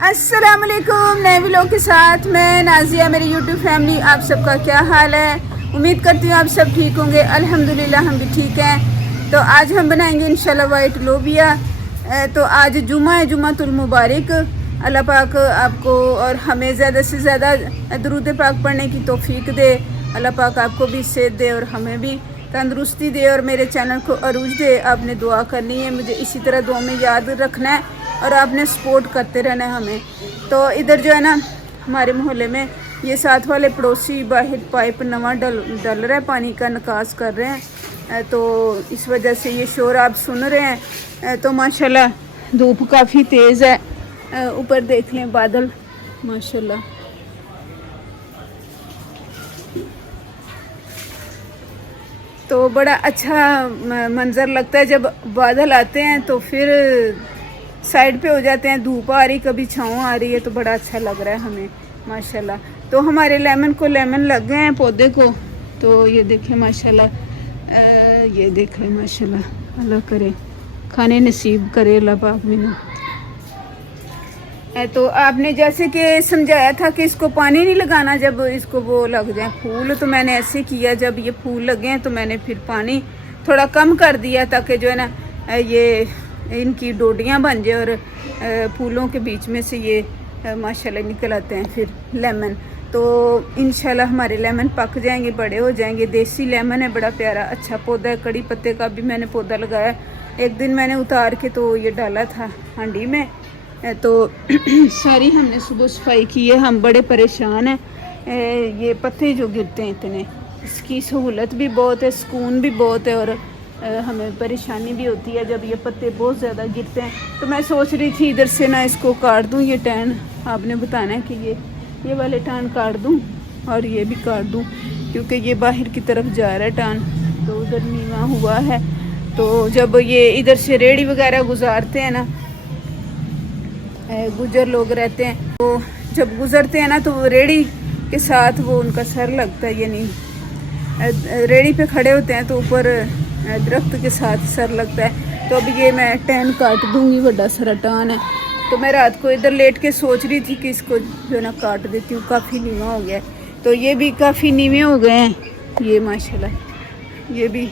अस्सलाम वालेकुम। नए व्लॉग के साथ मैं नाजिया, मेरी यूट्यूब फैमिली, आप सबका क्या हाल है। उम्मीद करती हूँ आप सब ठीक होंगे। अल्हम्दुलिल्लाह हम भी ठीक हैं। तो आज हम बनाएंगे इंशाल्लाह वाइट लोबिया। तो आज जुमा है, जुमातुल मुबारक। अल्लाह पाक आपको और हमें ज़्यादा से ज़्यादा दुरूद पाक पढ़ने की तौफीक दे। अल्लाह पाक आपको भी सेहत दे और हमें भी तंदुरुस्ती दे और मेरे चैनल को अरूज दे। आपने दुआ करनी है, मुझे इसी तरह दुआ में याद रखना है और आपने सपोर्ट करते रहना है हमें। तो इधर जो है ना, हमारे मोहल्ले में ये साथ वाले पड़ोसी बाहर पाइप नवा डल रहा है, पानी का निकास कर रहे हैं। तो इस वजह से ये शोर आप सुन रहे हैं। तो माशाल्लाह धूप काफ़ी तेज़ है। ऊपर देख लें बादल माशाल्लाह। तो बड़ा अच्छा मंज़र लगता है जब बादल आते हैं, तो फिर साइड पे हो जाते हैं, धूप आ रही कभी छाँव आ रही है, तो बड़ा अच्छा लग रहा है हमें माशाल्लाह। तो हमारे लेमन लग गए हैं पौधे को। तो ये देखें माशाल्लाह, ये देखें माशाल्लाह। अल्लाह करे खाने नसीब करे अल्लाह पाक बिना। तो आपने जैसे कि समझाया था कि इसको पानी नहीं लगाना जब इसको वो लग जाए फूल, तो मैंने ऐसे किया। जब ये फूल लगे हैं तो मैंने फिर पानी थोड़ा कम कर दिया, ताकि जो है ना ये इनकी डोडियाँ बन जाए और फूलों के बीच में से ये माशाल्लाह निकल आते हैं फिर लेमन। तो इंशाल्लाह हमारे लेमन पक जाएंगे, बड़े हो जाएंगे। देसी लेमन है, बड़ा प्यारा अच्छा पौधा है। कड़ी पत्ते का भी मैंने पौधा लगाया। एक दिन मैंने उतार के तो ये डाला था हांडी में। तो सारी हमने सुबह सफाई की है। हम बड़े परेशान हैं, ये पत्ते जो गिरते हैं इतने। इसकी सहूलत भी बहुत है, सुकून भी बहुत है, और हमें परेशानी भी होती है जब ये पत्ते बहुत ज़्यादा गिरते हैं। तो मैं सोच रही थी इधर से ना इसको काट दूँ, ये टैन। आपने बताना है कि ये वाले टान काट दूँ और ये भी काट दूँ, क्योंकि ये बाहर की तरफ जा रहा है टान, तो उधर नीवा हुआ है। तो जब ये इधर से रेड़ी वगैरह गुजारते हैं ना, गुजर लोग रहते हैं, तो जब गुजरते हैं ना तो रेड़ी के साथ वो उनका सर लगता है, यानी रेड़ी पे खड़े होते हैं तो ऊपर दरख्त के साथ सर लगता है। तो अब ये मैं टैन काट दूंगी, बड़ा सारा टान है। तो मैं रात को इधर लेट के सोच रही थी कि इसको जो ना काट देती हूँ, काफ़ी नीवा हो गया है। तो ये भी काफ़ी नीवे हो गए हैं, ये माशाल्लाह ये भी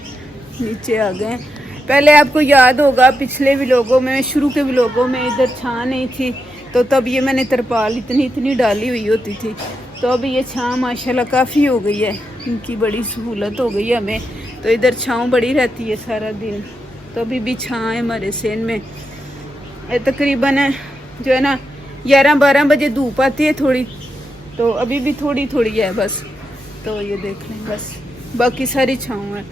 नीचे आ गए हैं। पहले आपको याद होगा पिछले व्लॉगों में, शुरू के व्लॉगों में इधर छाँ नहीं थी, तो तब ये मैंने तरपाल इतनी डाली हुई होती थी। तो अब ये छाँ माशाल्लाह काफ़ी हो गई है, इनकी बड़ी सहूलत हो गई है हमें। तो इधर छाँव बड़ी रहती है सारा दिन। तो अभी भी छाँ है हमारे सेन में। तकरीबन जो है ना 11-12 बजे धूप आती है थोड़ी, तो अभी भी थोड़ी थोड़ी है बस। तो ये देख लें बस, बाकी सारी छाँव है।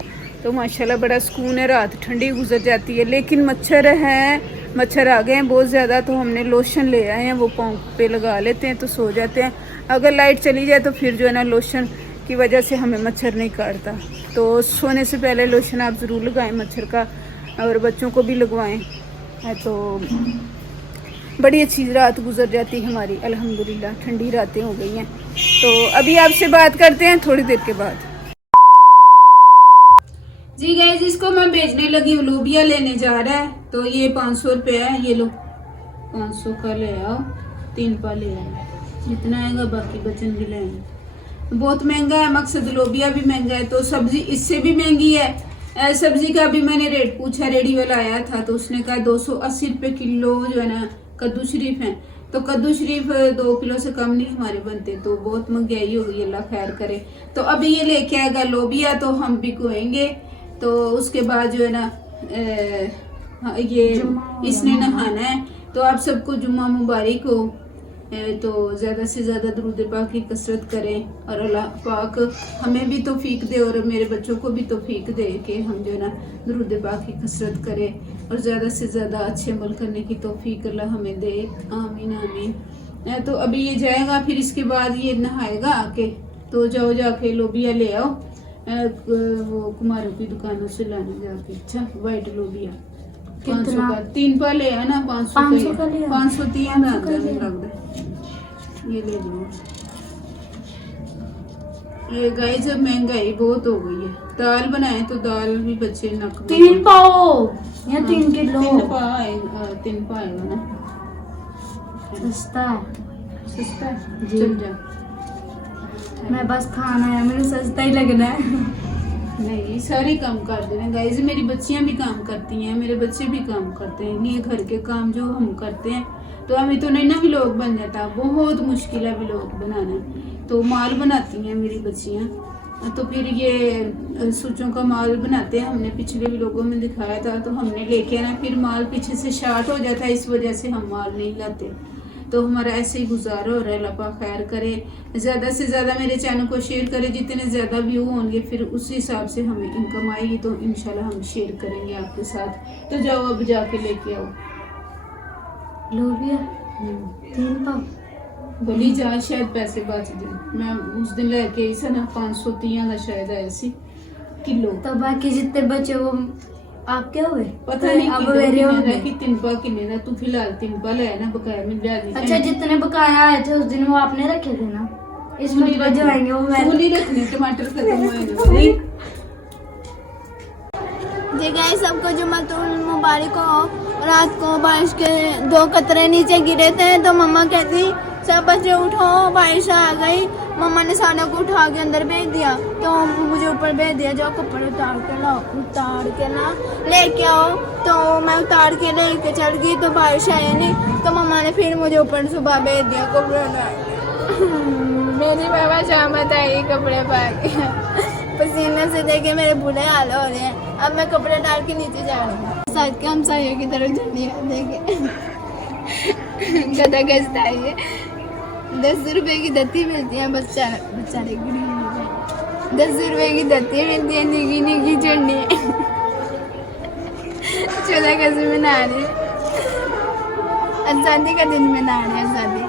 तो माशाल्लाह बड़ा सुकून है। रात ठंडी गुजर जाती है, लेकिन मच्छर है, मच्छर आ गए हैं बहुत ज़्यादा। तो हमने लोशन ले आए हैं, वो पाँव पे लगा लेते हैं तो सो जाते हैं। अगर लाइट चली जाए तो फिर जो है ना लोशन की वजह से हमें मच्छर नहीं काटता। तो सोने से पहले लोशन आप ज़रूर लगाएं मच्छर का, और बच्चों को भी लगवाएं। तो बड़ी अच्छी रात गुजर जाती है हमारी, अल्हम्दुलिल्लाह ठंडी रातें हो गई हैं। तो अभी आपसे बात करते हैं थोड़ी देर के बाद। जी गाइस, इसको मैं बेचने लगी हूँ। लोबिया लेने जा रहा है, तो ये 500 रुपये है। ये लो 500 का ले आओ, 3 पा ले आओ, जितना आएगा बाकी बचन भी ले आएंगे। बहुत महंगा है, मकसद लोबिया भी महंगा है, तो सब्जी इससे भी महंगी है। सब्जी का भी मैंने रेट पूछा, रेडी वाला आया था तो उसने कहा 280 रुपये किलो जो है ना कद्दू शरीफ है। तो कद्दू शरीफ 2 किलो से कम नहीं हमारे बनते, तो बहुत महंगाई हो गई, अल्लाह खैर करे। तो अभी ये लेके आएगा लोबिया, तो हम भी कोएंगे। तो उसके बाद जो है ना ये इसने नहाना है। तो आप सबको जुम्मा मुबारक हो। तो ज़्यादा से ज़्यादा दुरूद पाक की कसरत करें, और अल्लाह पाक हमें भी तौफीक दे और मेरे बच्चों को भी तौफीक दे कि हम जो है ना दुरूद पाक की कसरत करें, और ज़्यादा से ज़्यादा अच्छे अमल करने की तौफीक अल्लाह हमें दे। आमीन आमीन। तो अभी ये जाएगा, फिर इसके बाद ये नहाएगा आके। तो जाओ जाके लोबिया ले आओ, वो कुमारों की दुकानों से लाने जाके। अच्छा वाइट लोबिया 500 का 3 पा ले आना। 500 का 503 लगता। ये ले लो। ये गाइस जब महंगाई बहुत हो गई है, दाल बनाए तो दाल भी बच्चे नक में। 3 पाओ या 3 किलो? 3 पा आएगा ना। सस्ता है। सस्ता है जी। चल जा। मैं बस खाना है, मुझे सस्ता ही लगना है। नहीं सारे काम कर देने गाइस, मेरी बच्चियां भी काम करती हैं, मेरे बच्चे भी काम करते हैं, ये घर के काम जो हम करते हैं तो हमें तो नहीं ना व्लॉग बन जाता, बहुत मुश्किल है व्लॉग बनाना। तो माल बनाती हैं मेरी बच्चियां, तो फिर ये सूचों का माल बनाते हैं, हमने पिछले व्लॉगों में दिखाया था। तो हमने लेके आना, फिर माल पीछे से शार्ट हो जाता है, इस वजह से हम माल नहीं लाते। तो हमारा ऐसे ही गुजारा हो रहा है। अल्लाह पाक खैर करे, ज़्यादा से ज़्यादा मेरे चैनल को शेयर करें, जितने ज़्यादा व्यू होंगे फिर उस हिसाब से हमें इनकम आएगी, तो इंशाल्लाह हम शेयर करेंगे आपके साथ। तो जाओ अब जाके लेके आओ लोबिया 3 पाव। बोली जा, शायद पैसे बच जाए। मैं उस दिन लेके आई सा ना 530 का शायद आया सी किलो। तो बाकी जितने बचे वो आप क्या हुए? पता नहीं अब किलो मेरे किन्ने होंगे। दा कि तिनपा किन्ने दा। तू फिलहाल तिनपा ले ना, बकाया में लिया दी। अच्छा, जितने बकाया आए थे उस दिन वो आपने रखे थे ना, इसमें नहीं बचवाएंगे वो मैं। तू नहीं रखने, टमाटर खत्म हुए हैं। जी गाइस, सबको जुम्मतुल मुबारक हो। रात को बारिश के 2 कतरे नीचे गिरे थे, तो मम्मा कहती सब बच्चे उठो बारिश आ गई। मम्मा ने साना को उठा के अंदर भेज दिया, तो मुझे ऊपर भेज दिया, जाओ कपड़े उतार के लाओ, उतार के ना लेके आओ। तो मैं उतार के लेके चल गई, तो बारिश आई नहीं, तो मम्मा ने फिर मुझे ऊपर सुबह भेज दिया कपड़े उतार के। मेरी बाबा शामत आई कपड़े पा के, पसीने से देखे मेरे बुरे हाल हो रहे हैं। अब मैं कपड़े डाल के नीचे जा रही हूँ, साथ के हम साइयों की तरफ जल्दी देखे। गदा गजता है ये, 10 रुपए की दत्ती मिलती है, बेचारे गरीब 10 रुपए की दत्ती मिलती है, निकी निकी चढ़नी। 14 अगस्त में मना रहे, आज़ादी का दिन मना रहे, आज़ादी।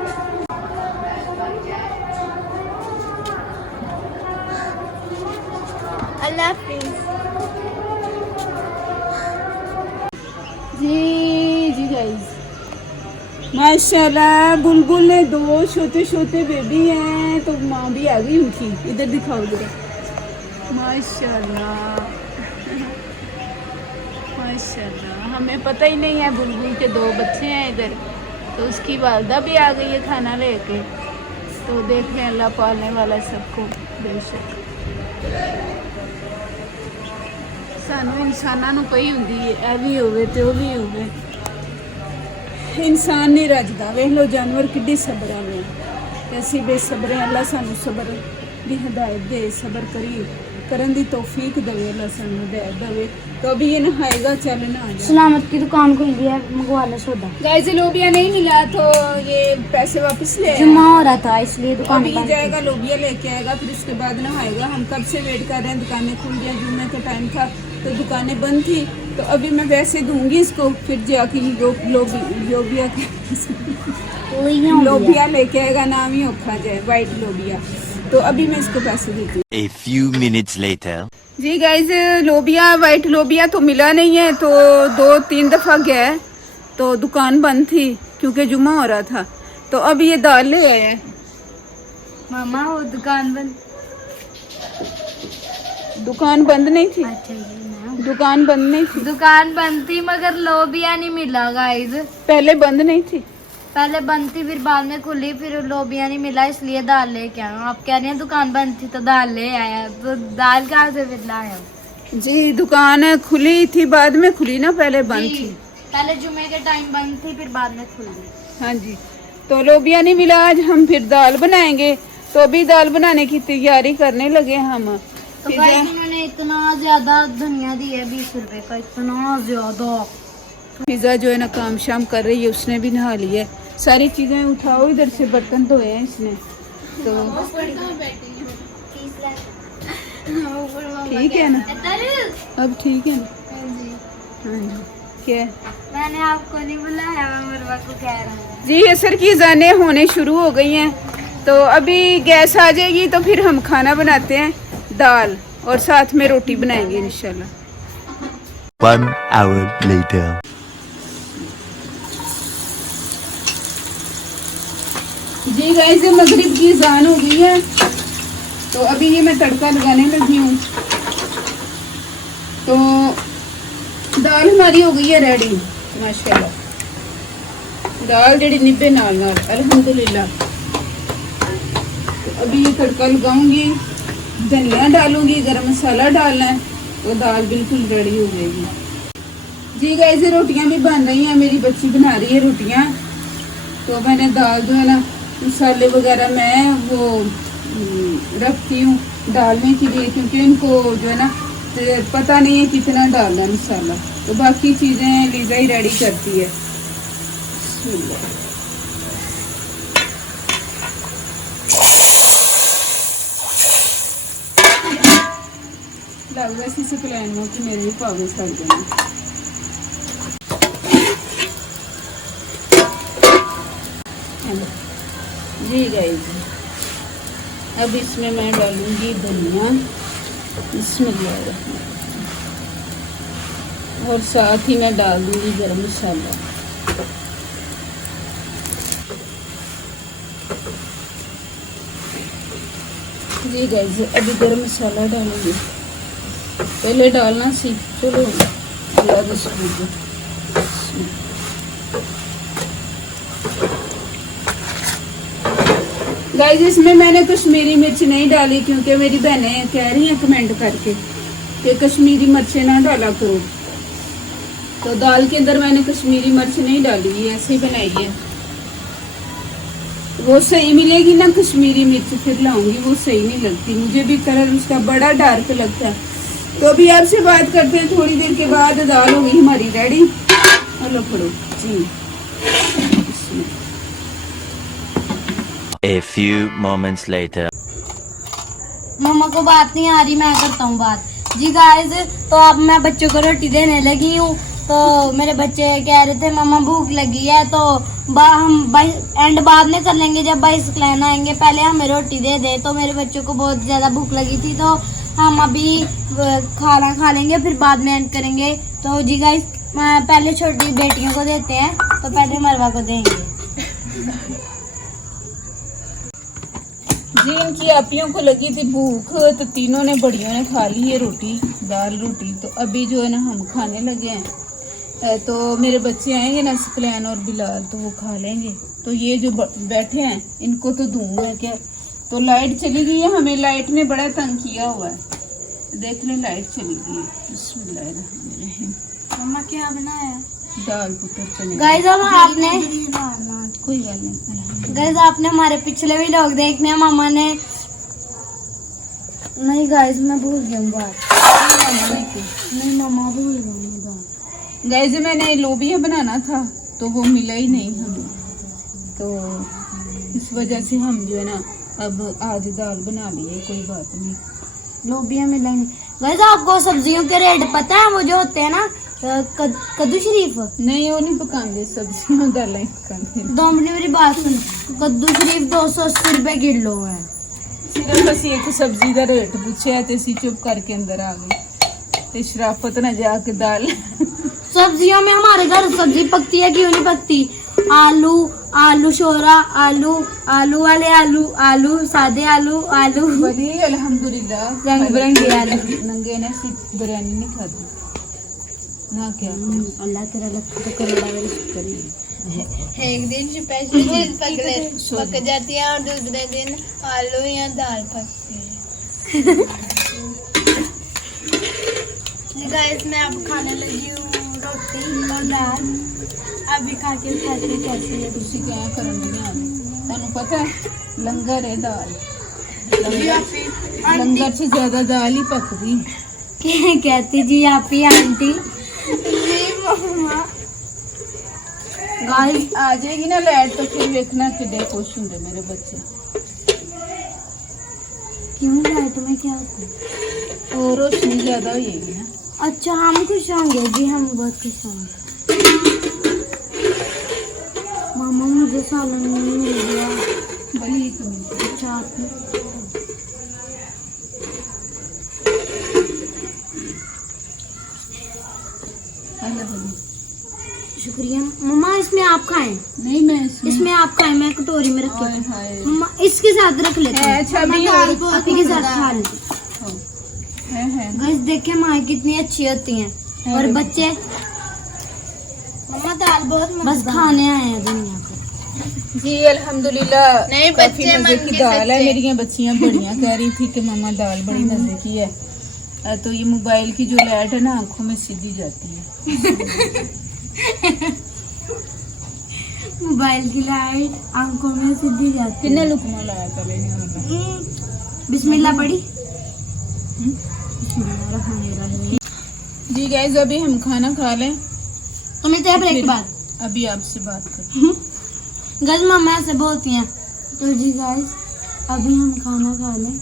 अल्लाह हाफिज़। जी गाइस, माशाल्लाह बुलबुल ने 2 छोटे छोटे बेबी हैं, तो माँ भी आ गई उनकी। इधर दिखाओ जरा, माशाल्लाह माशाल्लाह। हमें पता ही नहीं है बुलबुल के 2 बच्चे हैं इधर, तो उसकी वालदा भी आ गई है खाना लेके। तो देख रहे हैं, अल्लाह पालने वाला सबको बेशक। सानू इंसानां नूं पई हुंदी है, ए भी होवे ते ओ भी होवे, इंसान नहीं रजदा। वेख लो जानवर किड्डी सबर आवे, ऐसी बेसबर है। अल्लाह सानू सबर दी हिदायत दे, सबर करी करन दी तौफीक देवे, अल्लाह सानू हिदायत देवे। तो अभी ये नहाएगा, चल ना आ जा। सलामत की दुकान खुल गई है, मंगवा लो सोडा। गाइस लोबिया नहीं मिला, तो ये पैसे वापस ले आए। जुम्मा हो रहा था इसलिए दुकान अभी बंद थी। जाएगा लोबिया लेके आएगा, फिर उसके बाद नहाएगा। हम कब से वेट कर रहे हैं, दुकानें खुल गई, जुम्मे का टाइम था तो दुकानें बंद थी। तो अभी मैं वैसे दूंगी इसको, फिर जाके लोबिया लेके आएगा, नाम ही औखा जाए, वाइट लोबिया। तो अभी मैं इसको पैसे देती हूँ। A few minutes later. जी गाइज, लोबिया वाइट लोबिया तो मिला नहीं है, तो 2-3 दफ़ा गया, तो दुकान बंद थी क्योंकि जुम्मा हो रहा था। तो अब ये दाल ले आया है। मामा वो दुकान बंद। दुकान बंद नहीं थी, अच्छा जी, दुकान बंद नहीं थी, दुकान बंद थी मगर लोबिया नहीं मिला गाइस। पहले बंद नहीं थी। पहले बंद थी, फिर बाद में खुली, फिर लोबिया नहीं मिला, इसलिए दाल लेके आया हूँ। आप कह रहे हैं दुकान बंद थी तो दाल ले आया, तो दाल कहाँ से फिर लाया? जी दुकान खुली थी, बाद में खुली ना, पहले बंद जी, थी। पहले जुमे के टाइम बंद थी, फिर बाद में खुली। हाँ जी, तो लोबिया नहीं मिला, आज हम फिर दाल बनाएंगे। तो अभी दाल बनाने की तैयारी करने लगे हम। तो गाइस इन्होंने इतना ज्यादा धनिया दी है, 20 रुपए का, इतना ज्यादा। पिज़्ज़ा जो है ना काम शाम कर रही है, उसने भी नहा लिया है। सारी चीज़ें उठाओ, इधर से बर्तन धोए हैं इसने। तो ठीक है ना, अब ठीक है ना? हाँ जी, क्या मैंने आपको नहीं बुलाया, मैं मरवा को कह रहा हूँ। जी, असर की अज़ानें होने शुरू हो गई हैं, तो अभी गैस आ जाएगी तो फिर हम खाना बनाते हैं, दाल और साथ में रोटी बनाएंगे इंशाल्लाह। 1 hour later. जी गाइस, मगरिब की अज़ान हो गई है, तो अभी ये मैं तड़का लगाने लगी हूँ। तो दाल हमारी हो गई है रेडी माशाल्लाह। दाल जड़ी निब्बे नाल नाल अल्हम्दुलिल्लाह। तो अभी ये तड़का लगाऊंगी, धनिया डालूंगी, गरम मसाला डालना है तो दाल बिल्कुल रेडी हो जाएगी। जी गाइस रोटियां भी बन रही हैं, मेरी बच्ची बना रही है रोटियां। तो मैंने दाल जो है ना मसाले वगैरह मैं वो रखती हूँ डालने के लिए, क्योंकि इनको जो है ना पता नहीं है कितना डालना है मसाला। तो बाकी चीज़ें लीजा ही रेडी करती है। लगता है इसी प्लान में कि मेरे भी पावे सड़ जाए। जी गाइस अब इसमें मैं डालूंगी धनिया, बिस्मिल्लाह, और साथ ही मैं डाल दूंगी गरम मसाला। जी गाइस अभी गरम मसाला डालूंगी, पहले डालना सीख चलो अल्लाह का शुक्र। गाइस इसमें मैंने कश्मीरी मिर्च नहीं डाली, क्योंकि मेरी बहनें कह रही हैं कमेंट करके कि कश्मीरी मिर्चें ना डाला करो। तो दाल के अंदर मैंने कश्मीरी मिर्च नहीं डाली, ये ऐसे ही बनाई है। वो सही मिलेगी ना कश्मीरी मिर्च फिर लाऊंगी, वो सही नहीं लगती मुझे भी, कलर उसका बड़ा डार्क लगता है। तो अभी आपसे बात करते हैं थोड़ी देर के बाद। दाल हो गई हमारी रेडी। हेलो फड़ो जी। A few moments later. मम्मा को बात नहीं आ रही, मैं करता हूँ बात। जी गाइस तो अब मैं बच्चों को रोटी देने लगी हूँ। तो मेरे बच्चे कह रहे थे मम्मा भूख लगी है, तो हम एंड बाद में कर लेंगे जब बाइसिकल आएंगे, पहले हमें रोटी दे दे। तो मेरे बच्चों को बहुत ज़्यादा भूख लगी थी, तो हम अभी खाना खा लेंगे फिर बाद में एंड करेंगे। तो जी गाइस पहले छोटी बेटियों को देते हैं, तो पहले मरवा को देंगे। जी इनकी आपियों को लगी थी भूख, तो तीनों ने बड़ियों ने खा ली है रोटी, दाल रोटी। तो अभी जो है ना हम खाने लगे हैं। तो मेरे बच्चे आएंगे ना सकलैन और बिलाल, तो वो खा लेंगे। तो ये जो बैठे हैं इनको तो दूंगा क्या। तो लाइट चली गई है, हमें लाइट ने बड़ा तंग किया हुआ है, देख लें लाइट चली गई है। बिस्मिल्लाहिर्रहमानिर्रहीम। मम्मा क्या बनाया? दाल पुत्र चने। गाइस अब आपने कोई बात नहीं। गाइस आपने हमारे पिछले भी लोग देखने हैं, मामा ने नहीं गाइस मैं भूल गई हूँ बात। नहीं मामा भूल गई बात। गाइस मैंने लोबिया बनाना था तो वो मिला ही नहीं हमें, तो इस वजह से हम जो है ना अब आज दाल बना लिए। कोई बात नहीं, लोबिया मिला नहीं। गाइस आपको सब्जियों के रेट पता है? वो जो होते हैं ना कद्दू शरीफ, नहीं वो नहीं पकाते सब्जियां, दालें पकाते। 2 मिनट मेरी बात सुन। कद्दू शरीफ 280 रुपए किलो है। सिर्फ असी एक सब्जी का रेट पूछा तो असी चुप करके अंदर आ गए, ते शराफत ना जाके दाल। सब्जियों में हमारे घर सब्जी पकती है, क्यों नहीं पकती? आलू, आलू शोरा, आलू, आलू वाले आलू, आलू सादे आलू, आलू बड़ी अल्हम्दुलिल्लाह रंग बिरंगे आलू। नंगे ने सिर्फ बिरयानी नहीं खाती ना क्या। अल्लाह तेरा लख तो करोड़ा मेरे शुक्र है। एक दिन स्पेशल चीज पक जाती है और दूसरे दिन आलू या दाल पकती है। गाइस मैं अब खाने लगी हूँ रोटी और दाल। अभी खा के खाते कैसी है। तुसी क्या करन दी आ ਤੁਹਾਨੂੰ पता है लंगर है दाल, लंगर से ज्यादा दाल ही पकदी। क्या कहती जी आप ही आंटी? गाइस आ जाएगी ना लाइट तो फिर देखना कितने खुश होंगे मेरे बच्चे। क्यों लाइट में क्या होता है? और रोशनी ज्यादा हो जाएगी ना। अच्छा हम खुश होंगे जी, हम बहुत खुश होंगे। मामा मुझे सालन नहीं मिल गया। बड़ी एक मिनट। अच्छा आपने शुक्रिया मम्मा। इसमें आप खाएं। नहीं मैं इसमें आप खाएं, मैं कटोरी में रख हाय के हाय मम्मा इसके साथ रख लेते हैं। अच्छा भी आप ही के साथ खा लेते है। गाइस देखिए माँ कितनी अच्छी होती हैं। और बच्चे मम्मा दाल बहुत बस खाने आए हैं दुनिया को। जी अल्हम्दुलिल्लाह नहीं, काफी बच्चे मजे मन की के दाल है। सच्चे। मेरी बच्चियां बढ़िया कह रही थी कि मम्मा दाल बड़ी मजे की है। तो ये मोबाइल की जो लाइट है ना आंखों में सीधी जाती है। मोबाइल की लाइट आंखों में सीधी जाती किन्ने है। लुकमा लाया था लेने वाला। बिस्मिल्लाह पढ़ी। बिस्मिल्लाहिर्रहमानिर्रहीम। जी गाइस अभी हम खाना खा लें, तो मिलते हैं ब्रेक के बाद। अभी आपसे बात करते गाइस मम्मा ऐसे बोलती हैं। तो जी गाइस अभी हम खाना खा लें,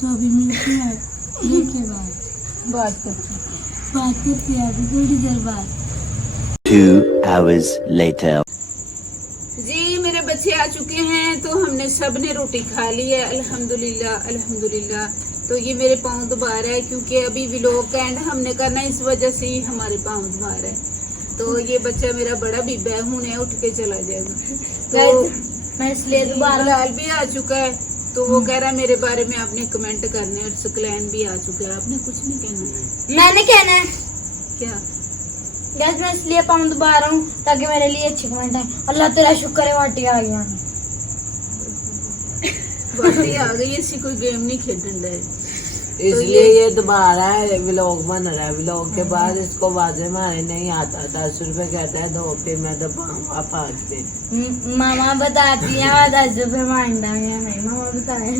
तो अभी मिलते हैं ब्रेक के बाद। बात करते हैं। बात करते हैं अभी थोड़ी देर बाद। 2 hours later. जी मेरे बच्चे आ चुके हैं, तो हमने सब ने रोटी खा ली है अल्हम्दुलिल्लाह अल्हम्दुलिल्लाह। तो ये मेरे पाँव दबा रहा है क्योंकि अभी व्लॉग का एंड हमने करना, इस वजह से ही हमारे पाँव दबा रहा है। तो ये बच्चा मेरा बड़ा बीबा है, हुने उठ के चला जाएगा। तो मैं इसलिए दोबारा लाल भी आ चुका है, तो वो कह रहा है मेरे बारे में आपने कमेंट करने, और सुकलैन भी आ चुका है, आपने कुछ नहीं कहना। मैंने कहना है क्या गैस, मैं इसलिए पाँव दबा रहा हूँ ताकि मेरे लिए अच्छी कमेंट है। अल्लाह तेरा शुक्र है वाटी आ गया। बाटी आ गई, ऐसी कोई गेम नहीं खेलन रहे। इसलिए ये दोबारा है व्लॉग बन रहा है। व्लॉग के बाद इसको वाजे मारे नहीं आता, 10 रुपए कहता है दो, फिर मैं दबाऊंगा 5 दिन। मामा बताती है 10 रुपये मांगता है। मामा बताए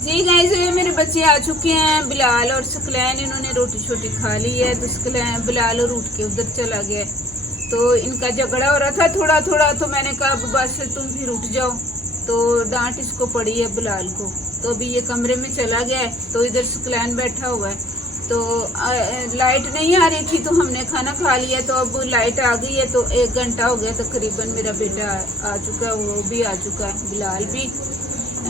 जी गाइस मेरे बच्चे आ चुके हैं, बिलाल और सुकलैन, इन्होंने रोटी छोटी खा ली है। तो सुकलैन बिलाल और उठ के उधर चला गया, तो इनका झगड़ा हो रहा था थोड़ा थोड़ा। तो मैंने कहा अब बस तुम फिर उठ जाओ, तो डांट इसको पड़ी है बिलाल को। तो अभी ये कमरे में चला गया है, तो इधर सुकलैन बैठा हुआ है। तो लाइट नहीं आ रही थी, तो हमने खाना खा लिया। तो अब लाइट आ गई है, तो 1 घंटा हो गया तकरीबन। मेरा बेटा आ चुका है, वो भी आ चुका है, बिलाल भी।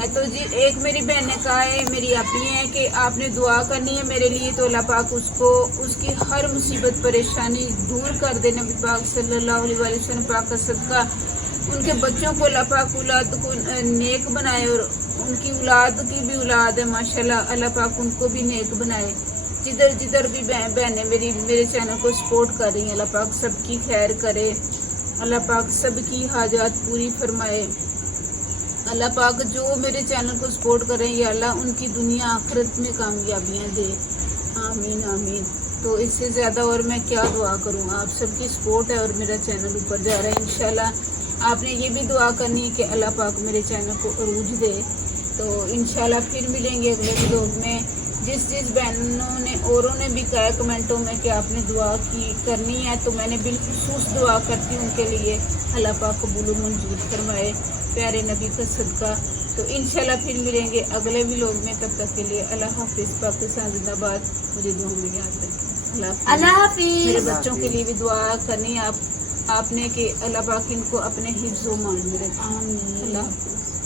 तो जी एक मेरी बहन ने कहा है, मेरी आपी है कि आपने दुआ करनी है मेरे लिए, तो अल्लाह पाक उसको उसकी हर मुसीबत परेशानी दूर कर दे। नबी पाक सल्लल्लाहु अलैहि वसल्लम पाक का सदका उनके बच्चों को अल्लाह पाक औलाद को नेक बनाए, और उनकी औलाद की भी औलाद है माशाल्लाह, अल्लाह पाक उनको भी नेक बनाए। जिधर जिधर भी बहनें मेरे चैनल को सपोर्ट कर रही हैं, अल्लाह पाक सबकी खैर करे, अल्लाह पाक सबकी हाजात पूरी फरमाए। अल्लाह पाक जो मेरे चैनल को सपोर्ट कर रहे हैं, या अल्लाह उनकी दुनिया आखिरत में कामयाबियाँ दे, आमीन आमीन। तो इससे ज़्यादा और मैं क्या दुआ करूँ, आप सबकी सपोर्ट है और मेरा चैनल ऊपर जा रहा है इंशाल्लाह। आपने ये भी दुआ करनी है कि अल्लाह पाक मेरे चैनल को अरूज दे। तो इंशाल्लाह फिर मिलेंगे अगले व्लॉग में। जिस बहनों ने औरों ने भी कहा कमेंटों में कि आपने दुआ करनी है, तो मैंने बिलखुसूस दुआ करती हूँ उनके लिए, अल्लाह पाक कबूल मंजूर फरमाए प्यारे नबी का सदका। तो इंशाल्लाह फिर मिलेंगे अगले व्लॉग में, तब तक के लिए अल्लाह हाफिज़, पाकिस्तान जिंदाबाद। मुझे दुआ में याद रखें। अल्लाह हाफिज। मेरे बच्चों के लिए भी दुआ करनी आपने कि अल्लाह पाक इनको अपने हिफ्ज़-ओ-मान में रखे। अल्लाह हाफिज़।